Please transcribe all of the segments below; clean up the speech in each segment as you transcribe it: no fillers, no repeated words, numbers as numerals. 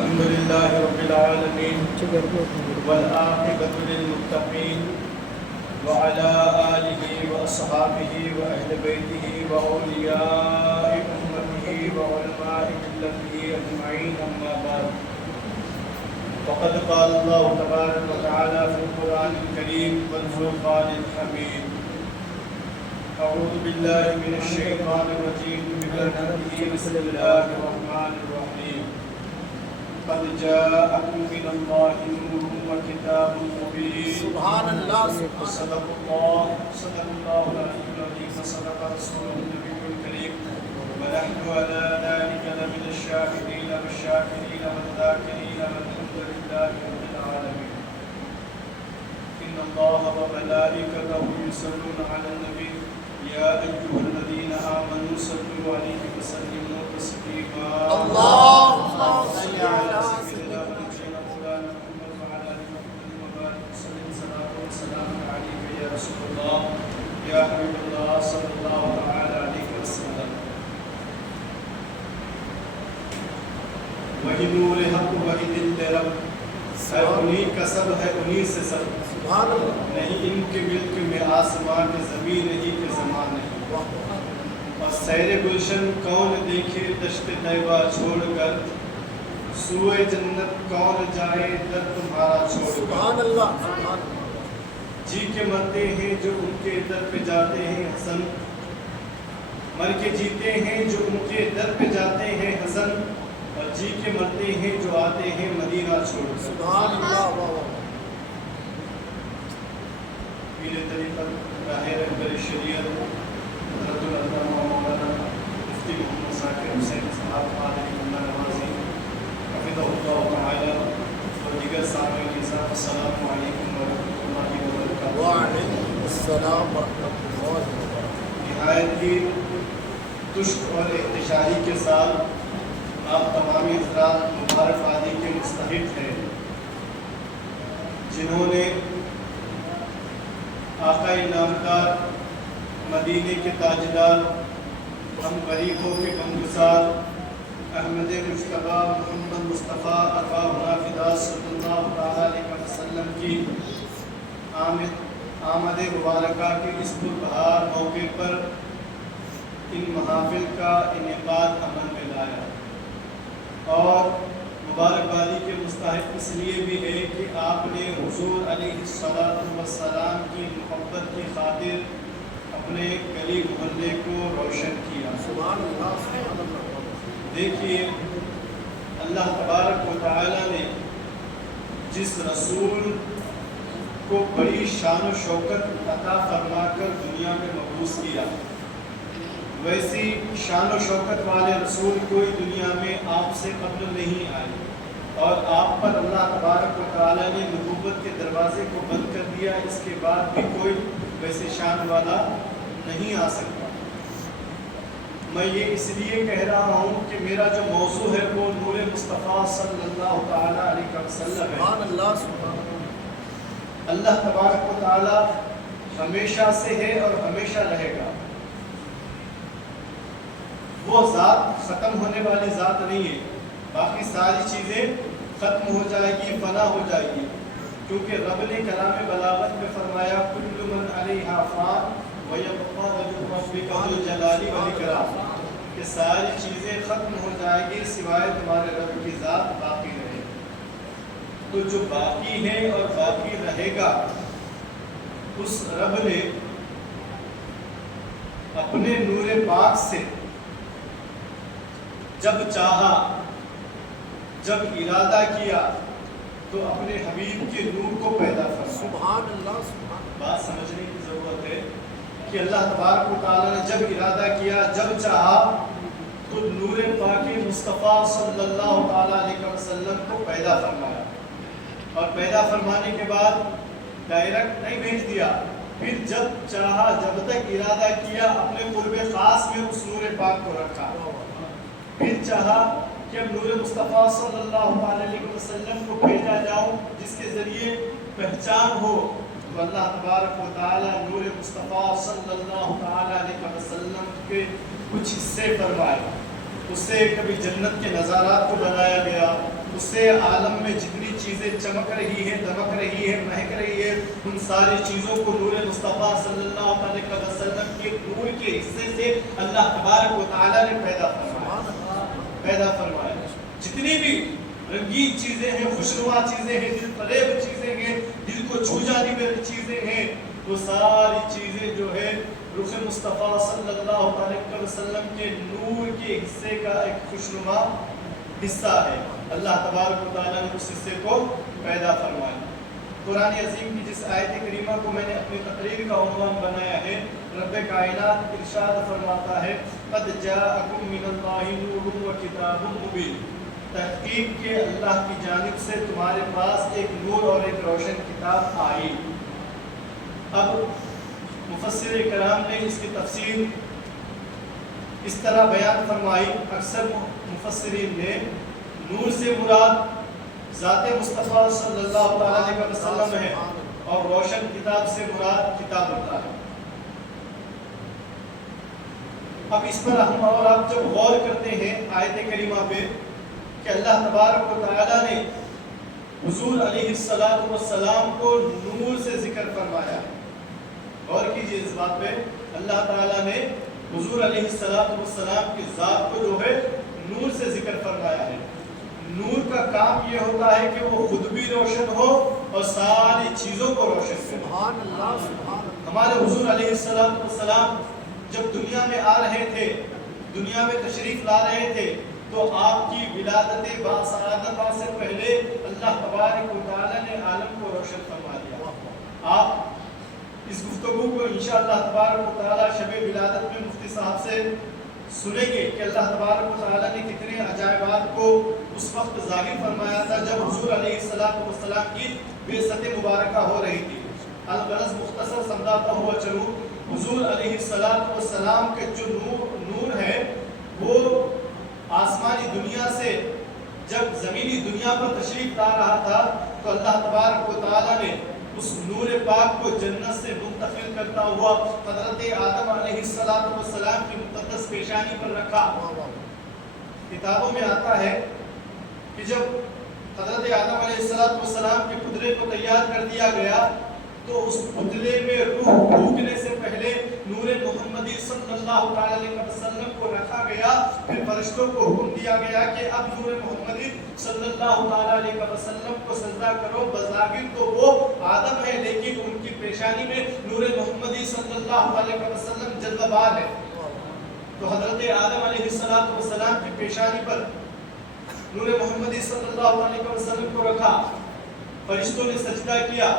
الحمد لله رب العالمين والعاقبة للمتقين وعلى آله وأصحابه وأهل بيته وأولياء أمته وعلماء ملته أجمعين أما بعد فقد قال الله تبارك وتعالى في القرآن الكريم والفرقان الحميد أعوذ بالله من الشيطان الرجيم بسم الله الرحمن الرحيم قد جاءكم من الله نور وكتاب مبين سبحان اللہ صدق الله العلي العظيم وصدق رسوله النبي الكريم ونحن على ذلك لمن الشاهدين والشاكرين والذاكرين والحمد لله رب العالمين إن الله وملائكته يصلون على النبي يا أيها الذين آمنوا صلوا عليه وسلموا تسليما اللهم صل على سيدنا ونبينا مولانا محمد وعلى آله وصحبه وبارك وسلم صلاة وسلام عليك يا رسول الله يا حبيب الله صلى الله تعالى عليه وسلم وہی نور حق وہی دل رب ہے انہی کا سب ہے انہی سے سب سبحان اللہ نہیں ان کے ملک میں آسمان میں زمین نہیں کہ زمان نہیں اور سیر گلشن کون دیکھے دشت طیبہ چھوڑ کر سوئے جنت کون جائے در تمہارا چھوڑ کر سبحان اللہ سبحان جی کے مرتے ہیں جو ان کے در پہ جاتے ہیں حسن مر کے جیتے ہیں جو ان کے در پہ جاتے ہیں حسن اور جی کے مرتے ہیں جو آتے ہیں مدینہ چھوڑ کر سبحان اللہ واہ واہ پیر طریقت راہ رہبر شریعت حضرت العلامہ مولانا مفتی محمد ذاکر حسین صاحب قادری اللہ نوازی حفظہ اللہ تعالی اور دیگر سامعین کے ساتھ السلام علیکم ورحمۃ اللہ وبرکاتہ۔ وعلیکم السلام ورحمۃ اللہ وبرکاتہ۔ نہایت ہی تشک اور احتشاری کے ساتھ آپ تمامی حضرات مبارکبادی کے مستحق ہیں جنہوں نے آقا نامدار مدینے کے تاجدار ہم غریبوں کے غمگسار احمد مجتبیٰ محمد مصطفیٰ ارواحنا فدا صلی اللہ علیہ وسلم کی آمد مبارکہ کے اس پربہار موقع پر ان محافل کا انعقاد عمل میں لایا اور مبارکبادی کے مستحق اس لیے بھی ہے کہ آپ نے حضور علیہ السلام کی محبت کی خاطر اپنے گلی محلے کو روشن کیا۔ سبحان اللہ سبحان اللہ دیکھیے اللہ تبارک و تعالی نے جس رسول کو بڑی شان و شوکت عطا فرما کر دنیا میں مبعوث کیا، ویسی شان و شوکت والے رسول کوئی دنیا میں آپ سے قبل نہیں آئے اور آپ پر اللہ تبارک و تعالی نے نبوت کے دروازے کو بند کر دیا، اس کے بعد بھی کوئی ویسے شان والا نہیں آ سکتا۔ میں یہ اس لیے کہہ رہا ہوں کہ میرا جو موضوع ہے وہ نور مصطفیٰ صلی اللہ تعالی علیہ وسلم ہے۔ سبحان اللہ سبحان اللہ اللہ تبارک و تعالی ہمیشہ سے ہے اور ہمیشہ رہے گا۔ وہ ذات ختم ہونے والی ذات نہیں ہے، باقی ساری چیزیں ختم ہو جائے گی، فنا ہو جائے گی، کیونکہ رب نے کلام بلاغت میں فرمایا کل من علیہا فان ویبقی وجہ ربک ذو الجلال والاکرام کہ ساری چیزیں ختم ہو جائے گی سوائے تمہارے رب کی ذات باقی رہے گی۔ تو جو باقی ہے اور باقی رہے گا اس رب نے اپنے نور پاک سے جب چاہا، جب ارادہ کیا تو اپنے حبیب کے نور کو پیدا فرمایا۔ سبحان اللہ سبحان بات سمجھنے کی ضرورت ہے کہ اللہ تبارک و تعالی نے جب ارادہ کیا، جب چاہا تو نور پاک مصطفیٰ صلی اللہ تعالی علیہ وسلم کو پیدا فرمایا، اور پیدا فرمانے کے بعد ڈائریکٹ نہیں بھیج دیا، پھر جب چاہا، جب تک ارادہ کیا اپنے قرب خاص میں اس نور پاک کو رکھا، پھر چاہا کہ اب نور مصطفیٰ صلی اللہ علیہ وسلم کو بھیجا جاؤں جس کے ذریعے پہچان ہو، تو اللہ تبارک و تعالی نور مصطفیٰ صلی اللہ علیہ وسلم کے کچھ حصے فرمائے، اس سے کبھی جنت کے نظارات کو بنایا گیا، اس سے عالم میں جتنی چیزیں چمک رہی ہیں، دمک رہی ہے، مہک رہی ہے، ان ساری چیزوں کو نور مصطفیٰ صلی اللہ علیہ وسلم کے نور کے حصے سے اللہ تبارک و تعالیٰ نے پیدا فرمایا۔ جتنی بھی رنگین چیزیں ہیں، خوشنما چیزیں ہیں، دل فریب چیزیں ہیں، دل کو چھو جانے والی چیزیں ہیں، وہ ساری چیزیں جو ہے رخ مصطفیٰ صلی اللہ علیہ وسلم کے نور کے حصے کا ایک خوشنما حصہ ہے۔ اللہ تبارک و تعالیٰ نے اس حصے کو پیدا فرمایا۔ قرآن عظیم کی جس آیت کریمہ کو میں نے اپنی تقریر کا عنوان بنایا ہے، رب کائنات ارشاد فرماتا ہے قد جاءکم من اللہ نور و کتاب مبین، تحقیق کے اللہ کی جانب سے تمہارے پاس ایک نور اور ایک روشن کتاب آئی۔ اب مفسر کرام نے اس کی تفسیر اس طرح بیان فرمائی، اکثر مفسرین نے نور سے مراد ذات مصطفیٰ صلی اللہ علیہ وسلم ہے اور روشن کتاب سے مراد کتاب ہوتا ہے۔ اب اس پر ہم اور آپ جب غور کرتے ہیں آیت کریمہ پہ کہ اللہ تبارک و تعالیٰ نے حضور علیہ السلام کو نور سے ذکر فرمایا ہے، غور کیجئے اس بات پہ، اللہ تعالیٰ نے حضور علیہ السلام کی ذات کو جو ہے نور سے ذکر فرمایا ہے۔ نور کا کام یہ ہوتا ہے کہ وہ خود بھی روشن ہو اور ساری چیزوں کو روشن کرے۔ سبحان اللہ، سبحان اللہ۔ ہمارے حضور علیہ السلام جب دنیا میں آ رہے تھے، دنیا میں تشریف لا رہے تھے، تو آپ کی ولادت باسعادت سے پہلے اللہ تبارک و تعالیٰ نے عالم کو روشن فرما دیا۔ آپ اس گفتگو کو انشاءاللہ تبارک و تعالیٰ شب ولادت میں مفتی صاحب سے سنیں گے کہ اللہ تبارک و تعالیٰ نے کتنے عجائبات کو اس وقت ظاہر فرمایا تھا جب حضور علیہ السلام کی بعثت مبارکہ ہو رہی تھی۔ الغرض مختصر سمجھاتا ہوا چلوں، حضور علیہ السلام کے جو نور ہے وہ آسمانی دنیا سے جب زمینی دنیا پر تشریف لا رہا تھا تو اللہ تبارک و تعالیٰ نے اس نور پاک کو جنت سے منتقل کرتا ہوا حضرت آدم علیہ السلام کی مقدس پیشانی پر رکھا۔ کتابوں میں آتا ہے کہ جب حضرت آدم علیہ السلام کے پتلے کو تیار کر دیا گیا تو اس پتلے میں روح پھونکنے سے پہلے نور محمدی صلی اللہ علیہ وسلم کو رکھا گیا، پھر فرشتوں کو حکم دیا گیا کہ اب نور محمدی صلی اللہ علیہ وسلم کو سجدہ کرو۔ بظاہر تو وہ آدم ہے لیکن ان کی پیشانی میں نور محمدی صلی اللہ علیہ وسلم جلوہ بار ہے۔ تو حضرت آدم علیہ السلام کی پیشانی پر نور محمدی صلی اللہ علیہ وسلم کو رکھا، فرشتوں نے سجدہ کیا۔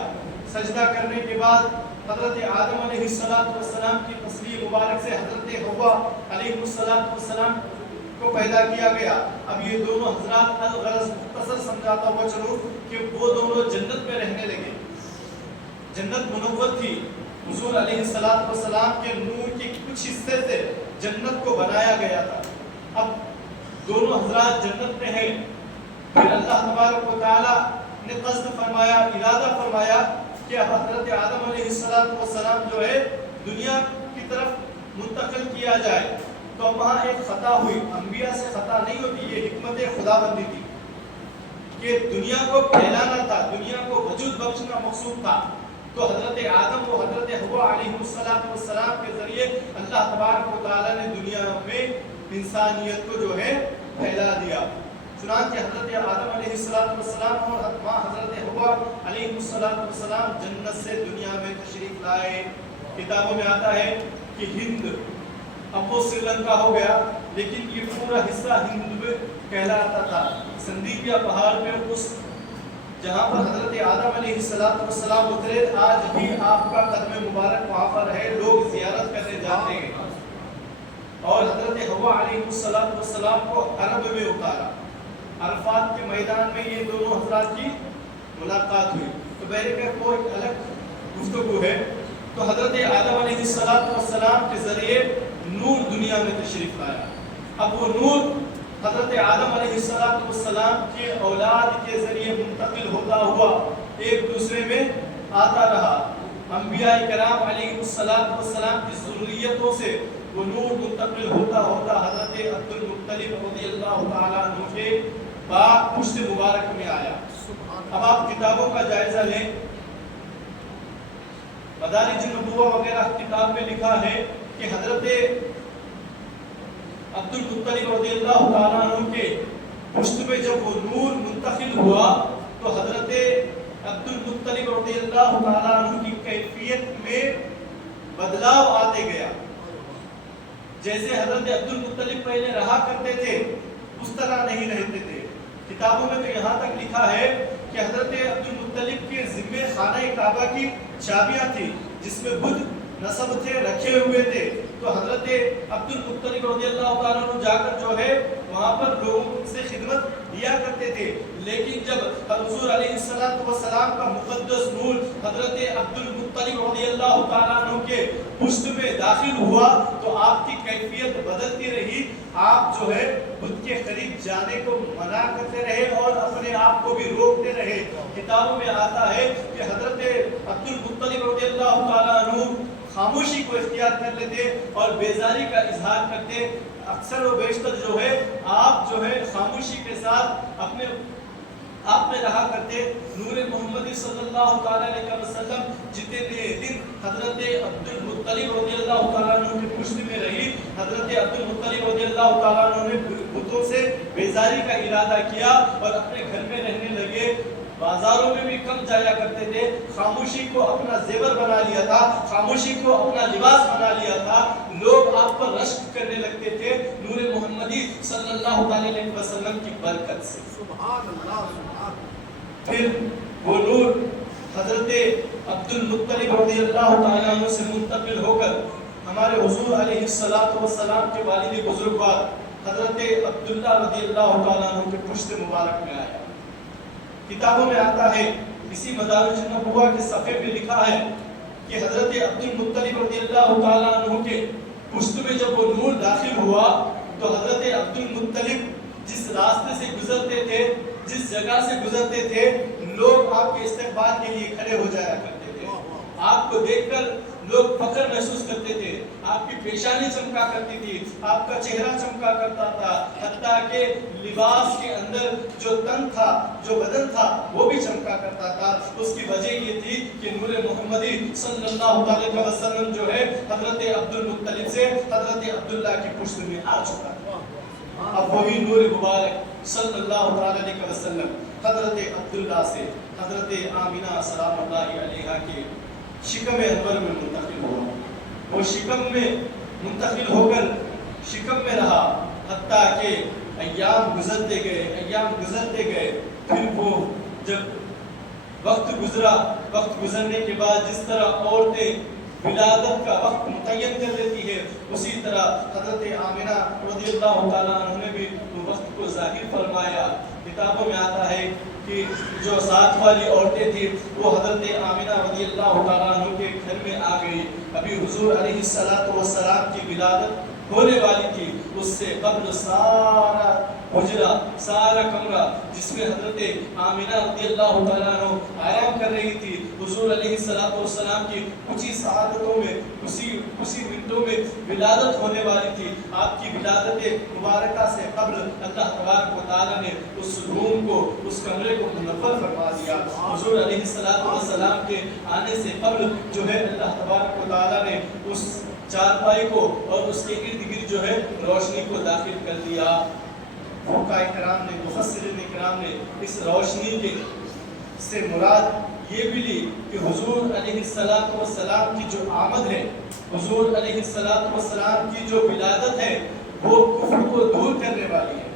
سجدہ کرنے کے بعد حضرت آدم علیہ السلام کی تسلیم مبارک سے حضرت حوا علیہ السلام کو پیدا کیا گیا۔ اب یہ دونوں حضرات الغرض مختصر سمجھاتا ہوا چلوں کہ وہ دونوں جنت میں رہنے لگے۔ جنت منور تھی، حضور علیہ السلام کے نور کے کچھ حصے سے جنت کو بنایا گیا تھا۔ اب دونوں حضرات جنت میں ہیں، پھر اللہ تبارک و تعالیٰ نے قصد فرمایا، ارادہ فرمایا کہ حضرت آدم علیہ السلام جو ہے دنیا کی طرف منتقل کیا جائے۔ تو اب وہاں ایک خطا ہوئی، انبیاء سے خطا نہیں ہوتی، یہ حکمت خدا بندی تھی کہ دنیا کو پھیلانا تھا، دنیا کو وجود بخشنا مقصود تھا۔ تو حضرت آدم و حضرت حوا علیہ السلام کے ذریعے اللہ تبارک و تعالیٰ نے دنیا میں انسانیت کو جو ہے پھیلا دیا۔ چنانچہ حضرت آدم علیہ السلام اور ماں حضرت حوا علیہ السلام جنت سے دنیا میں تشریف لائے۔ کتابوں میں آتا ہے کہ ہند، اب وہ سری لنکا ہو گیا لیکن یہ پورا حصہ ہند میں کہلاتا تھا۔ سندیپیا پہاڑ پہ اس جہاں پر حضرت آدم علیہ السلام اترے، آج بھی آپ کا قدم مبارک وہاں پر ہے، لوگ زیارت کرنے جاتے ہیں۔ اور حضرت حوا علیہ السلام کو عرب میں اتارا، عرفات کے میدان میں یہ دونوں حضرات کی ملاقات ہوئی۔ تو بہرے کا کوئی الگ گفتگو ہے۔ تو حضرت آدم علیہ السلام کے ذریعے نور دنیا میں تشریف لایا۔ اب وہ نور حضرت آدم علیہ السلام کے اولاد کے ذریعے منتقل ہوتا ہوا ایک دوسرے میں آتا رہا۔ انبیاء کرام علیہ السلام کی ذریتوں سے وہ نور منتقل ہوتا ہوتا حضرت عبد المطلب رضی اللہ تعالیٰ عنہ کے پاک پشت مبارکہ اب آپ کتابوں کا جائزہ لیں، مدارج النبوہ وغیرہ کتاب میں لکھا ہے کہ حضرت عبد المطلب رضی اللہ تعالیٰ عنہ کے پشت پہ جب وہ نور منتقل ہوا تو حضرت عبد المطلب رضی اللہ تعالیٰ عنہ کی کیفیت میں بدلاؤ آتے گیا. جیسے حضرت عبد المطلب پہلے رہا کرتے تھے اس طرح نہیں رہتے تھے. کتابوں میں تو یہاں تک لکھا ہے کہ حضرت عبد المطلب کے ذمے خانہ کعبہ کی چابیاں تھی جس میں بت نصب تھے رکھے ہوئے تھے. تو حضرت عبد المطلب رضی اللہ تعالیٰ عنہ جا کر جو ہے وہاں پر لوگوں سے خدمت دیا کرتے تھے. لیکن جب حضور علیہ السلام کا مقدس نور حضرت عبد المطلب رضی اللہ تعالیٰ عنہ کے پشت میں داخل ہوا تو آپ کی کیفیت بدلتی رہی. آپ جو ہے بت کے قریب جانے کو منع کرتے رہے اور اپنے آپ کو بھی روکتے رہے. کتابوں میں آتا ہے کہ حضرت عبد المطلب رضی اللہ تعالیٰ عنہ خاموشی کو اختیار کر لیتے اور بیزاری کا اظہار کرتے. اکثر و بیشتر جو ہے آپ جو ہے خاموشی کے ساتھ اپنے آپ میں رہا کرتے. نور محمد صلی اللہ تعالیٰ علیہ وسلم جتنے دن حضرت عبد المطلب رضی اللہ تعالیٰ عنہ کے پشت میں رہی، حضرت عبد المطلب رضی اللہ تعالیٰ عنہ نے بتوں سے بیزاری کا ارادہ کیا اور اپنے گھر میں رہنے لگے. بازاروں میں بھی کم جایا کرتے تھے. خاموشی کو اپنا زیور بنا لیا تھا، خاموشی کو اپنا لباس بنا لیا تھا. لوگ آپ پر رشک کرنے لگتے تھے نور محمدی صلی اللہ علیہ وسلم کی برکت سے. سبحان اللہ سبحان. پھر وہ نور حضرت عبد المطلب رضی اللہ تعالیٰ عنہ سے منتقل ہو کر ہمارے حضور علیہ السلام کے والد بزرگوار حضرت عبداللہ رضی اللہ تعالیٰ عنہ کے پشت مبارک میں آیا. کتابوں میں آتا ہے، اسی مدارج النبوہ کے صفحے پہ لکھا ہے کہ حضرت عبد المطلب رضی اللہ تعالیٰ عنہ کے پشت میں جب وہ نور داخل ہوا تو حضرت عبد المطلب جس راستے سے گزرتے تھے، جس جگہ سے گزرتے تھے، لوگ آپ کے استقبال کے لیے کھڑے ہو جایا کرتے تھے. آپ کو دیکھ کر لوگ فخر محسوس کرتے تھے. آپ کی پیشانی چمکا کرتی تھی، آپ کا چہرہ چمکا کرتا تھا، حتیٰ کہ لباس کے اندر جو تن تھا، جو بدن تھا، وہ بھی چمکا کرتا تھا. اس کی وجہ یہ تھی کہ نور محمدی صلی اللہ علیہ وسلم جو ہے حضرت عبد المطلب سے حضرت عبداللہ کی پشت میں آ چکا تھا. اب وہی نور مبارک صلی اللہ علیہ وسلم حضرت عبداللہ سے حضرت آمینہ سلام اللہ علیہا کے شکم انور میں منتقل ہوا. وہ شکم میں منتقل ہو کر شکم میں رہا حتیٰ کہ ایام گزرتے گئے. پھر وہ جب وقت گزرا، وقت گزرنے کے بعد جس طرح عورتیں ولادت کا وقت متعین کر لیتی ہے، اسی طرح حضرت آمینہ رضی اللہ تعالیٰ عنہ نے بھی وقت کو ظاہر فرمایا. کتابوں میں آتا ہے کہ جو ساتھ والی عورتیں تھیں وہ حضرت آمینہ رضی اللہ تعالیٰ عنہ کے گھر میں آ گئی. ابھی حضور علیہ السلام کی ولادت ہونے والی تھی. اس سے قبل سارا حجرہ، سارا کمرہ جس میں حضرت آمینہ رضی اللہ تعالیٰ عنہ آرام کر رہی تھی، حضور علیہ السلام کی کچھ ہی ساعتوں میں، کچھ ہی منٹوں میں ولادت ہونے والی تھی. آپ کی ولادت مبارکہ سے قبل اللہ تبارک و تعالیٰ نے اس روم کو، اس کمرے کو منور فرما دیا. حضور علیہ السلام کے آنے سے قبل جو ہے اللہ تبارک و تعالیٰ نے اس چارپائی کو اور اس کے ارد گرد جو ہے روشنی کو داخل کر دیا. فقہاء کرام نے، مفسرین کرام نے اس روشنی کے سے مراد یہ بھی لی کہ حضور علیہ السلام کی جو آمد ہے، حضور علیہ السلام کی جو ولادت ہے، وہ کفر کو دور کرنے والی ہے.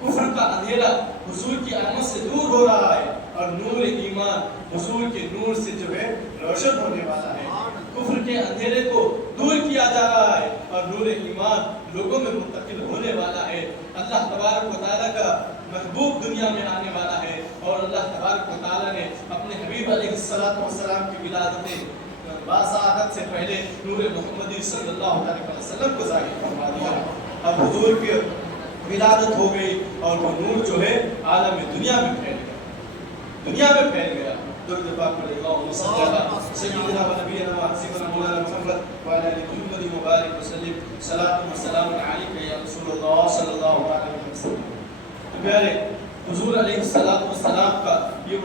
کفر کا اندھیرا حضور کی آمد سے دور ہو رہا ہے اور نور ایمان حضور کے نور سے جو ہے روشن ہونے والا ہے. کفر کے اندھیرے کو دور کیا جا رہا ہے اور نور ایمان لوگوں میں منتقل ہونے والا ہے. اللہ تبارک و تعالیٰ کا محبوب دنیا میں آنے والا ہے اور اللہ تبارک و تعالیٰ نے اپنے حبیب علیہ السلام کی ولادت باسعادت سے پہلے نور محمدی صلی اللہ علیہ وسلم کو ظاہر فرما دیا. اب حضور کی ولادت ہو گئی اور وہ نور جو ہے عالم دنیا میں پھیل گیا. درود پاک پڑھے اللہم صلی علی سیدنا و نبینا و حبیبنا مولانا محمد و علی آلہ محمد مبارک وسلم. صلاۃ و سلام علیک یا رسول اللہ صلی اللہ علیہ وسلم. تو پیارے حضور علیہ السلام کا یہ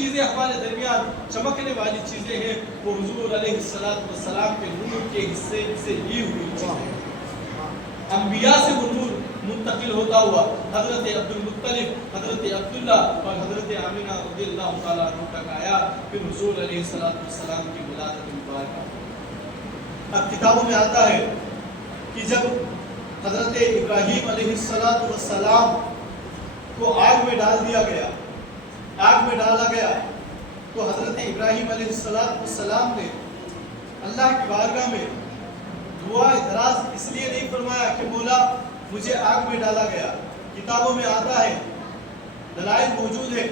چیزیں ہمارے درمیان چمکنے والی چیزیں ہیں وہ حضور علیہ السلام کے نور کے حصے سے لی ہوئی چیزیں ہیں۔ انبیاء سے وہ نور منتقل ہوتا ہوا حضرت عبد المطلب، حضرت عبداللہ اور حضرت آمینہ رضی اللہ تعالیٰ عنہ تک آیا، پھر حضور علیہ السلام کی ولادت مبارکہ۔ اب کتابوں میں آتا ہے کہ جب حضرت ابراہیم علیہ السلام کو آگ میں ڈال دیا گیا، آگ میں ڈالا گیا، تو حضرت ابراہیم علیہ السلام نے اللہ کی بارگاہ میں دعا دراز اس لیے نہیں فرمایا کہ مولا مجھے آگ میں ڈالا گیا۔ کتابوں میں آتا ہے، دلائل موجود ہے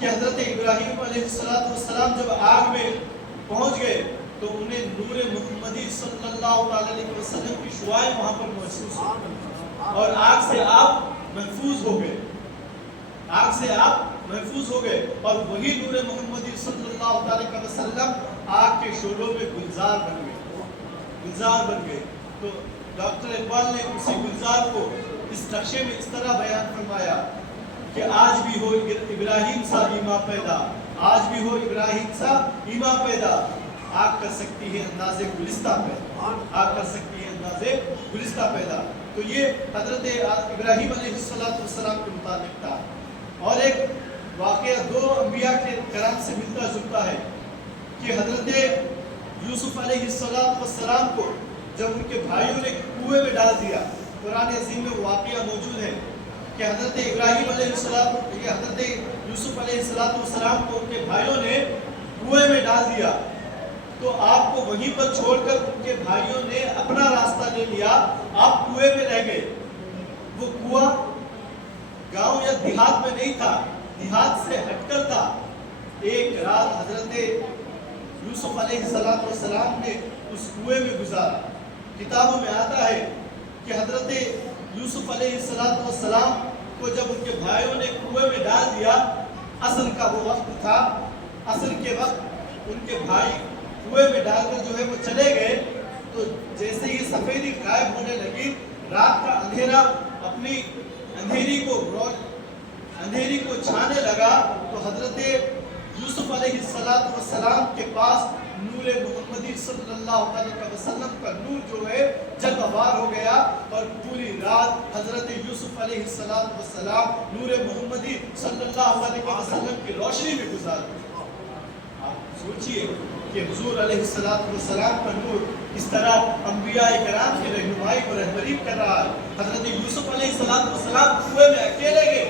کہ حضرت ابراہیم علیہ السلام جب آگ میں پہنچ گئے تو انہیں نور محمدی صلی اللہ علیہ وسلم کی شعائیں وہاں پر محسوس ہوئی اور آگ سے آپ محفوظ ہو گئے، آگ سے آپ محفوظ ہو گئے، اور وہی نور محمدی صلی اللہ علیہ وسلم آگ کے شعلوں میں گلزار بن گئے، گلزار بن گئے۔ تو ڈاکٹر اقبال نے اسی گلزار کو اس نقشے میں اس طرح بیان فرمایا کہ آج بھی ہو ابراہیم سا ایما پیدا، آج بھی ہو ابراہیم سا ایما پیدا، آگ کر سکتی ہے انداز گلستہ پیدا، آگ کر سکتی ہے انداز گلستہ پیدا۔ تو یہ حضرت ابراہیم علیہ السلام کے مطابق تھا۔ اور ایک واقعہ دو انبیاء کے کرام سے ملتا جلتا ہے کہ حضرت یوسف علیہ السلام کو جب ان کے بھائیوں نے کنویں میں ڈال دیا، قرآن عظیم میں واقعہ موجود ہے کہ حضرت ابراہیم علیہ حضرت یوسف علیہ السلام کو ان کے بھائیوں نے کنویں میں ڈال دیا، تو آپ کو وہیں پر چھوڑ کر ان کے بھائیوں نے اپنا راستہ لے لیا، آپ کنویں میں رہ گئے۔ وہ کنواں گاؤں یا دیہات میں نہیں تھا، دیہات سے ہٹ کر تھا۔ ایک رات حضرت یوسف علیہ السلام نے اس کنویں میں گزارا۔ کتابوں میں آتا ہے کہ حضرت یوسف علیہ السلام کو جب ان کے بھائیوں نے کنویں میں ڈال دیا، عصر کا وہ وقت تھا، عصر کے وقت ان کے بھائی کنویں میں ڈال کر جو ہے وہ چلے گئے، تو جیسے ہی سفیدی غائب ہونے لگی، رات کا اندھیرا اپنی اندھیری کو چھانے لگا، تو حضرت یوسف علیہ السلام کے پاس نور محمدی صلی اللہ علیہ وسلم کا نور جو ہے جلوہ ہو گیا، اور پوری رات حضرت یوسف علیہ السلام نور محمدی صلی اللہ علیہ وسلم کی روشنی میں گزار گئے۔ آپ سوچئے کہ حضور علیہ السلام کا نور اس طرح انبیاء کرام کی رہنمائی و رہبری کر رہا ہے۔ حضرت یوسف علیہ السلام کنویں میں اکیلے گئے،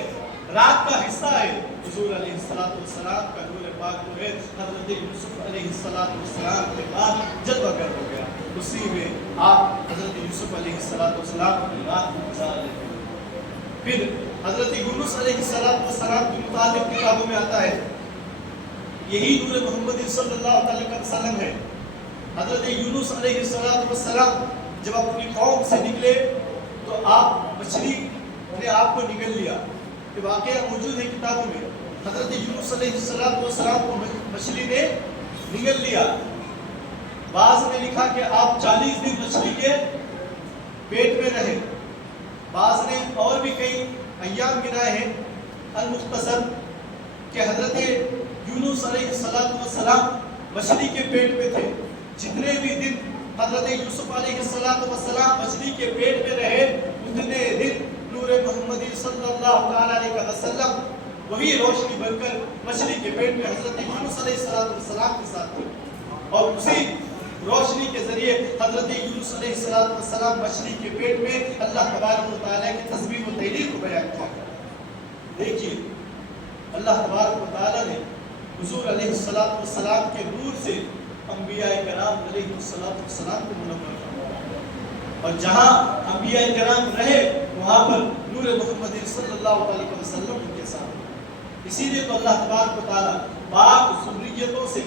رات کا حصہ ہے، حضور علیہ السلام کا نور پاک جو ہے حضرت یوسف علیہ السلام کے بعد جلوہ گر ہو گیا، اسی میں آپ حضرت یوسف علیہ السلام کی رات گزار رہے ہیں۔ پھر حضرت یونس علیہ السلام کے متعلق کتابوں میں آتا ہے، یہی نور محمد صلی اللہ علیہ وسلم ہے۔ حضرت یونس علیہ السلام جب اپنی قوم سے نکلے تو آپ مچھلی نے آپ کو نگل لیا، یہ واقعہ موجود ہے کتابوں میں۔ حضرت یونس علیہ السلام کو مچھلی نے نگل لیا۔ بعض نے لکھا کہ آپ 40 دن مچھلی کے پیٹ میں رہے، بعض نے اور بھی کئی ایام گنائے ہیں۔ المختصر کہ حضرت یونس علیہ السلام مچھلی کے پیٹ میں تھے، جتنے بھی دن حضرت یوسف علیہ السلام مچھلی کے پیٹ میں رہے، اتنے دن نور محمدی صلی اللہ علیہ وسلم وہی روشنی بن کر مچھلی کے پیٹ میں حضرت یونس علیہ السلام کے ساتھ تھے، اور اسی روشنی کے ذریعے حضرت یونس علیہ السلام مچھلی کے پیٹ میں اللہ تبارک و تعالیٰ کی تسبیح و تحلیل کو بیان کیا۔ دیکھیے اللہ تبارک و تعالیٰ نے حضور علیہ السلام کے نور سے انبیاء کرام علیہ السلام کو منور فرمایا، اور جہاں انبیاء کرام رہے وہاں پر نور محمد صلی اللہ علیہ وسلم ان کے ساتھ۔ اسی لیے تو اللہ تبارک و تعالیٰ پاک ذریتوں سے،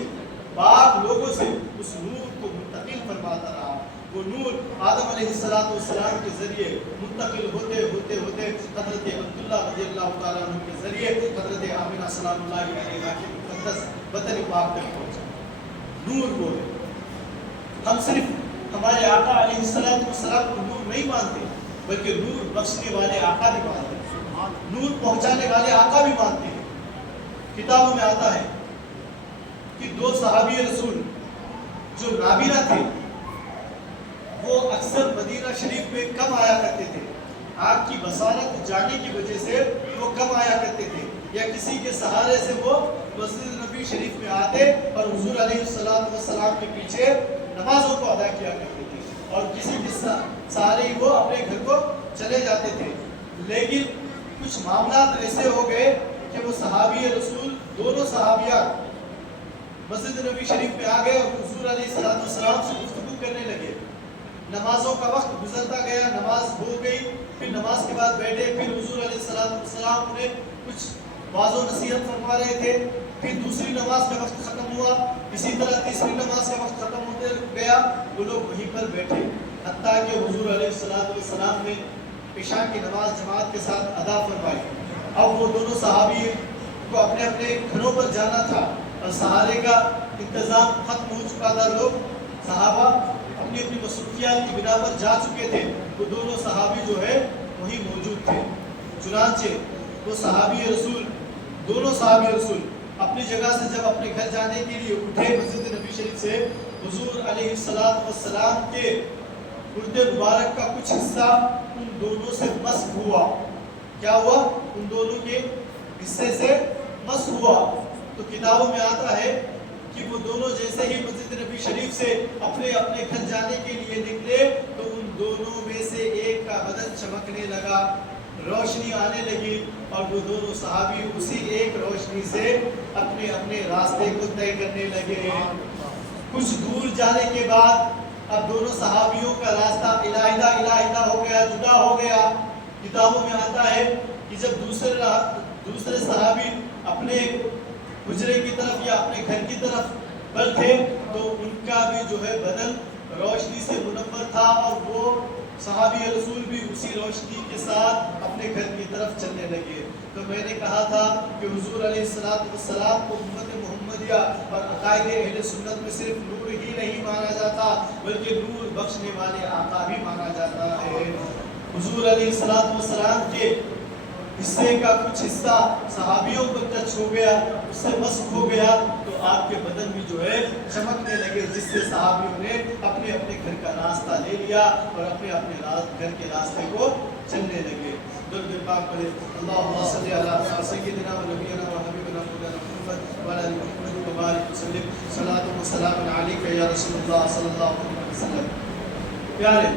پاک لوگوں سے اس نور کو منتقل فرماتا رہا۔ وہ نور آدم علیہ السلام کے ذریعے منتقل ہوتے ہوتے ہوتے حضرت عبداللہ رضی اللہ تعالیٰ عنہ کے ذریعے حضرت آمنہ سلام اللہ علیہا کے مقدس وطن پاک تک پہنچا۔ نور وہ ہے، ہم صرف ہمارے آقا علیہ السلام کو نور نہیں مانتے، بلکہ نور بخشنے والے آقا بھی مانتے ہیں، نور پہنچانے والے آقا بھی مانتے ہیں۔ کتابوں میں آتا ہے کہ دو صحابی رسول جو نابینا تھے وہ اکثر مدینہ شریف میں کم آیا کرتے تھے. آنکھ کی بصارت جانے کی وجہ سے وہ کم آیا کرتے تھے, یا کسی کے سہارے سے وہ مسجد نبی شریف میں آتے اور حضور علیہ السلام کے پیچھے نمازوں کو ادا کیا کرتے تھے, اور کسی کے سہارے ہی وہ اپنے گھر کو چلے جاتے تھے. لیکن کچھ معاملات ایسے ہو گئے کہ وہ صحابی رسول دونوں صحابیات مسجد نبی شریف میں آ گئے اور حضور علیہ السلام سے گفتگو کرنے لگے. نمازوں کا وقت گزرتا گیا, نماز ہو گئی, پھر نماز کے بعد بیٹھے, پھر حضور علیہ السلام انہیں کچھ واعظ و نصیحت فرما رہے تھے, پھر دوسری نماز کا وقت ختم ہوا, اسی طرح تیسری نماز کا وقت ختم ہوتے گیا, وہ لوگ وہیں پر بیٹھے, حتیٰ کہ حضور علیہ السلام نے عشاء کی نماز جماعت کے ساتھ ادا فرمائی. اب وہ دونوں صحابی کو اپنے اپنے گھروں پر جانا تھا اور سہارے کا انتظام ختم ہو چکا تھا. لوگ صحابہ اپنی اپنی مصروفیات کی بنا پر جا چکے تھے, وہ دونوں صحابی جو ہے وہی موجود تھے. چنانچہ وہ دونوں صحابی رسول اپنی جگہ سے جب اپنے گھر جانے کے لیے اٹھے مسجد نبی شریف سے, حضور علیہ السلام کے کرتے مبارک کا کچھ حصہ ان دونوں سے مسح ہوا. کیا ہوا؟ ان دونوں کے حصے سے مسح ہوا. تو کتابوں میں آتا ہے کہ وہ دونوں جیسے ہی مسجد نبی شریف سے اپنے اپنے گھر جانے کے لیے نکلے تو ان دونوں میں سے ایک کا بدن چمکنے لگا, روشنی آنے لگی, اور وہ دونوں صحابی اسی ایک روشنی سے اپنے اپنے راستے کو طے کرنے لگے. کچھ دور جانے کے بعد اب دونوں صحابیوں کا راستہ علیحدہ ہو گیا, جدا ہو گیا. کتابوں میں آتا ہے کہ جب دوسرے صحابی اپنے حجرے کی طرف یا اپنے گھر کی طرف بڑھتے تو ان کا بھی جو ہے بدن روشنی سے منور تھا, اور وہ صحابی رسول بھی اسی روشنی کے ساتھ اپنے گھر کی طرف چلنے لگے. تو میں نے کہا تھا کہ حضور علیہ السلام کو امت محمدیہ اور عقائد اہل سنت میں صرف نور ہی نہیں مانا جاتا بلکہ نور بخشنے والے آقا بھی مانا جاتا ہے. حضور علیہ السلام کے حصے کا کچھ حصہ صحابیوں پر ٹچ ہو گیا, اس سے مسح ہو گیا, تو آپ کے بدن بھی جو ہے چمکنے لگے, جس سے صحابیوں نے اپنے اپنے گھر کا راستہ لے لیا اور اپنے اپنے گھر کے راستے کو چلنے لگے. درود پاک پڑھے. اللہم صلی علی سیدنا و نبینا و حبیبنا محمد و علی محمد و بارک وسلم. صلاۃ و سلام علیک یا رسول اللہ صلی اللہ علیہ وسلم. پیارے,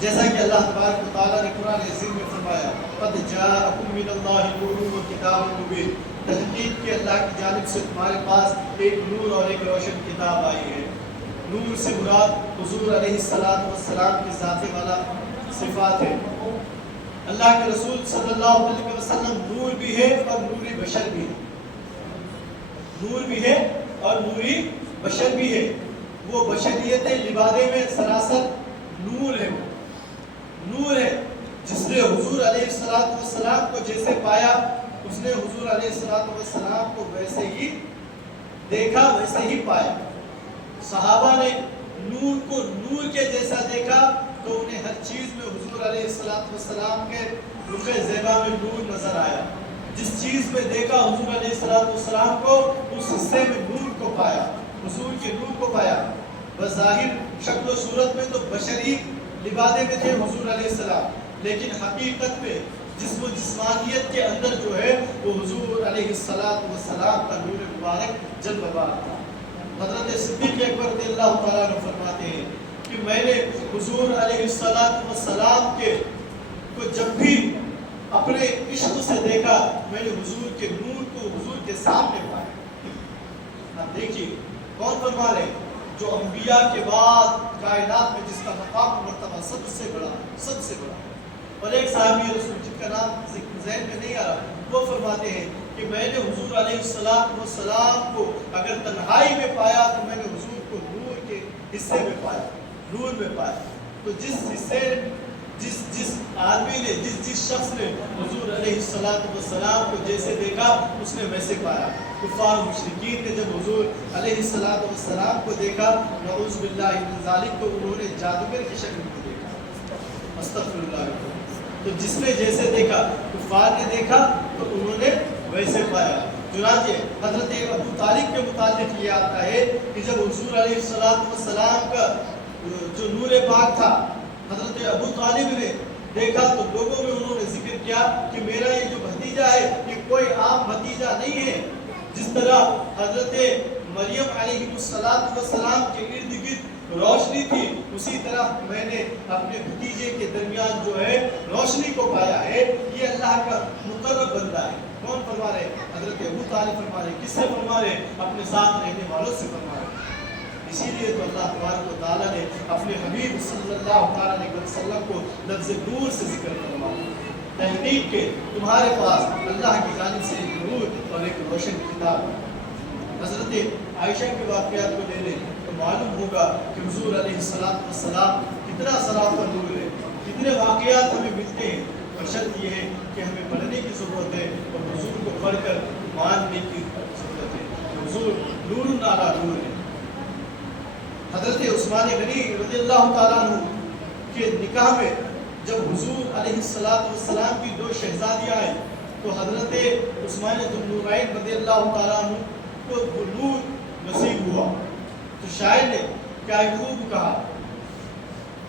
جیسا کہ اللہ تبارک و تعالیٰ نے قرآن عظیم میں فرمایا, قد جاءکم من اللہ نور و کتاب مبین, تحقیق کہ اللہ کی جانب سے تمہارے پاس ایک نور اور ایک روشن کتاب آئی ہے. نور سے مراد حضور علیہ السلام کی ذات والا صفات ہے. اللہ کے رسول صلی اللہ علیہ وسلم نور بھی ہے اور نوری بشر بھی ہے. نور بھی ہے اور نوری بشر بھی ہے. وہ بشریت لبادے میں سراسر نور ہے. نور ہے جس نے حضور علیہ السلام کو جیسے پایا, اس نے حضور علیہ السلام کو ویسے ہی دیکھا, ویسے ہی پایا. صحابہ نے نور کو نور کے جیسا دیکھا تو انہیں ہر چیز میں حضور علیہ السلام کے رخ زیبا میں نور نظر آیا. جس چیز میں دیکھا حضور علیہ السلام کو, اس حصے میں نور کو پایا, حضور کے نور کو پایا. بظاہر شکل و صورت میں تو بشری لبادے میں تھے حضور علیہ السلام, لیکن حقیقت میں جسم و جسمانیت کے اندر جو ہے وہ حضور علیہ السلام کا نور مبارک جلوہ بار تھا. حضرت صدیق اکبر رضی اللہ تعالیٰ عنہ فرماتے ہیں کہ میں نے حضور علیہ السلام کو جب بھی اپنے عشق سے دیکھا, میں نے حضور کے نور کو حضور کے سامنے پایا. اب دیکھیے کون فرما رہے, جو انبیاء کے بعد کائنات میں جس کا مقام مرتبہ سب سے بڑا. اور ایک صحابی رسول جن کا نام ذہن میں نہیں آ رہا, وہ فرماتے ہیں کہ میں نے حضور علیہ السلام کو اگر تنہائی میں پایا تو میں نے حضور کو نور کے حصے میں پایا, نور میں پایا. تو جس آدمی نے جس شخص نے حضور علیہ السلام کو جیسے دیکھا اس نے ویسے پایا. کفار مشرکین نے جب حضور علیہ السلام کو دیکھا, نعوذ باللہ من ذالک, تو انہوں نے جادوگر کی شکل میں دیکھا. استغفر اللہ. تو جس نے جیسے دیکھا, کفار نے دیکھا تو انہوں نے ویسے پایا. جو چنانچہ حضرت ابو طالب کے متعلق یہ آتا ہے کہ جب حضور علیہ السلام کا جو نور پاک تھا حضرت ابو طالب نے دیکھا تو لوگوں میں انہوں نے ذکر کیا کہ میرا یہ جو بھتیجا ہے یہ کوئی عام بھتیجا نہیں ہے. جس طرح حضرت مریم علیہ السلام کے ارد گرد روشنی تھی اسی طرح میں نے اپنے بھتیجے کے درمیان جو ہے روشنی کو پایا ہے. یہ اللہ کا مقرب بندہ ہے. کون فرما رہے؟ حضرت ابو طالب فرما رہے. کس سے فرما رہے؟ اپنے ساتھ رہنے والوں سے فرما رہے. اسی لیے تو اللہ تبارک و تعالیٰ نے اپنے حبیب صلی اللہ علیہ وسلم کو لفظ نور سے ذکر کروایا. تحقیق کے تمہارے پاس اللہ کی جانب سے ایک نور اور ایک روشن کتاب. حضرت عائشہ کے واقعات کو لے لیں تو معلوم ہوگا کہ حضور علیہ السلام کتنا سراپا نور ہے. کتنے واقعات ہمیں ملتے ہیں اور شرط یہ ہے کہ ہمیں پڑھنے کی ضرورت ہے اور حضور کو پڑھ کر ماننے کی ضرورت ہے. حضور نور علی نور ہے. حضرت عثمان غنی رضی اللہ تعالیٰ عنہ کے نکاح میں جب حضور علیہ السلام کی 2 شہزادیاں آئیں تو حضرت عثمان ذو النورین رضی اللہ تعالیٰ عنہ کو وہ نور نصیب ہوا. تو شاعر نے کیا خوب کہا،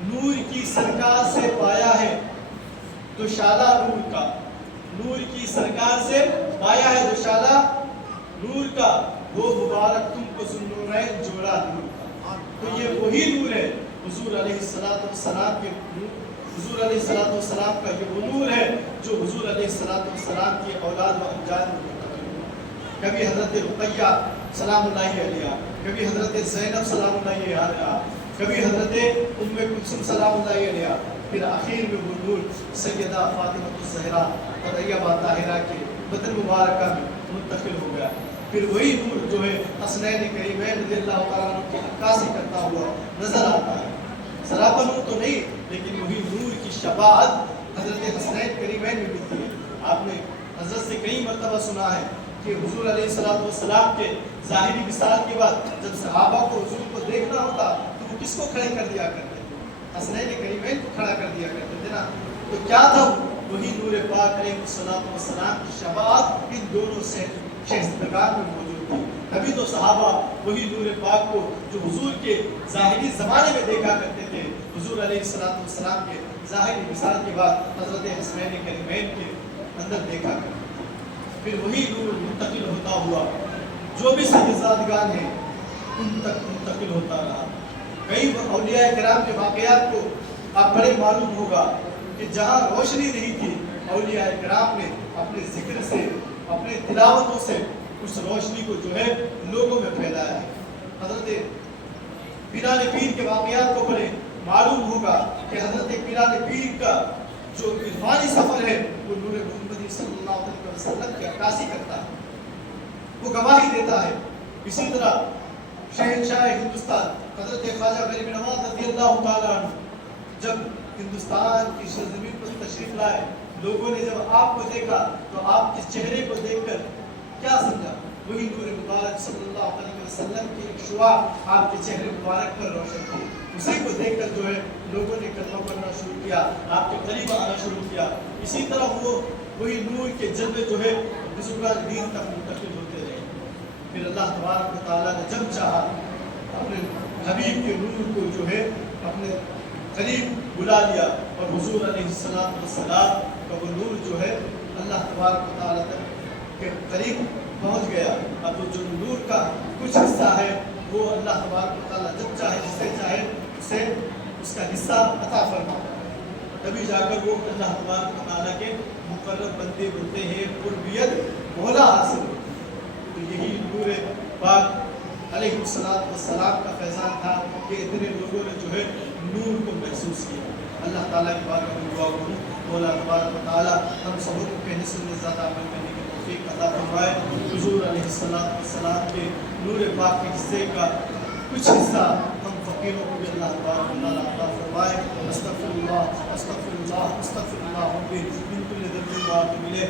نور کی سرکار سے پایا ہے دوشالہ نور کا. نور کی سرکار سے پایا ہے دوشالہ نور کا، وہ مبارک تم کو ذو النورین جوڑا نور کا. تو یہ وہی نور ہے حضور علیہ السلام کے حضور علیہ السلام کا یہ وہ نور ہے جو حضور علیہ السلام کی اولاد و امجاد میں منتقل ہوا. کبھی حضرت رقیہ سلام اللہ علیہ، کبھی حضرت زینب سلام اللہ علیہ، کبھی حضرت ام کلثوم سلام اللہ علیہ، پھر آخر میں وہ نور سیدہ فاطمہ الزہرا طیبہ طاہرہ کے بدن مبارکہ میں منتقل ہو گیا. پھر وہی نور جو ہے حسنین کریمین رضی اللہ تعالیٰ عنہ کی عکاسی کرتا ہوا نظر آتا ہے. سراپا نور تو نہیں لیکن وہی نور کی شفاعت حضرت حسنین کریمین میں ملتی ہے. آپ نے حضرت سے کئی مرتبہ سنا ہے کہ حضور علیہ السلام کے ظاہری وصال کے بعد جب صحابہ کو حضور کو دیکھنا ہوتا تو وہ کس کو کھڑے کر دیا کرتے تھے؟ حسنین کریمین کو کھڑا کر دیا کرتے تھے نا. تو کیا تھا وہی نور پاک علیہ السلام کی شفاعت ان دونوں سے شہزادگان میں موجود تھی. ابھی تو صحابہ وہی نور پاک کو جو حضور کے ظاہری زمانے میں دیکھا کرتے تھے حضور علیہ السلام کے ظاہری وصال کے بعد حضرت حسنین کریمین کے اندر دیکھا کرتے تھے. پھر وہی نور منتقل ہوتا ہوا جو بھی شہزادگان ہیں ان تک منتقل ہوتا رہا. کئی اولیاء کرام کے واقعات کو آپ بڑے معلوم ہوگا کہ جہاں روشنی نہیں تھی اولیاء کرام نے اپنے ذکر سے اپنے تلاوتوں سے اس روشنی کو جو ہے لوگوں میں پھیلایا ہے. حضرت پیران پیر کے واقعات کو پڑھیں معلوم ہوگا کہ حضرت پیران پیر کا جو عرفانی سفر ہے وہ نور محمدی صلی اللہ علیہ وسلم کی عکاسی کرتا ہے، وہ گواہی دیتا ہے. اسی طرح شہنشاہ ہندوستان حضرت خواجہ غریب نواز رضی اللہ تعالیٰ عنہ جب ہندوستان کی سرزمین پر تشریف لائے لوگوں نے جب آپ کو دیکھا تو آپ کے چہرے کو دیکھ کر کیا سمجھا؟ وہی نور مبارک صلی اللہ علیہ وسلم کی ایک شعاع آپ کے چہرے مبارک پر روشن تھی. اسی کو دیکھ کر جو ہے لوگوں نے کلمہ پڑھنا شروع کیا، آپ کے قریب آنا شروع کیا. اسی طرح وہ وہی نور کے جلوے جو ہے بزرگان دین تک منتقل ہوتے رہے. پھر اللہ تبارک و تعالیٰ نے جب چاہا اپنے حبیب کے نور کو جو ہے اپنے قریب بلا لیا اور حضور علیہ السلام کا وہ نور جو ہے اللہ تبارک و تعالیٰ تک کے قریب پہنچ گیا. اب جو نور کا کچھ حصہ ہے وہ اللہ تبارک و تعالیٰ جب چاہے جسے چاہے اسے اس کا حصہ عطا فرماتا ہے. تبھی جا کر وہ اللہ تبارک و تعالیٰ کے مقرب بندے بنتے ہیں، قربیت مولا حاصل ہوتی ہے. تو یہی نور پاک علیہ السلام کا فیضان تھا کہ اتنے لوگوں نے جو ہے نور کو محسوس کیا. اللہ تعالیٰ کی بارگاہ میں دعا کروں مولا تبارک و تعالیٰ ہم سب کو کہنے سننے زیادہ عمل کرنے کی توفیق عطا فرمائے. حضور علیہ السلام کے نور پاک کے حصے کا کچھ حصہ ہم فقیروں کو بھی اللہ تبارک و تعالیٰ عطا فرمائے. استغفر اللہ استغفر اللہ استغفر اللہ ربی من کل ذنب واتوب الیہ.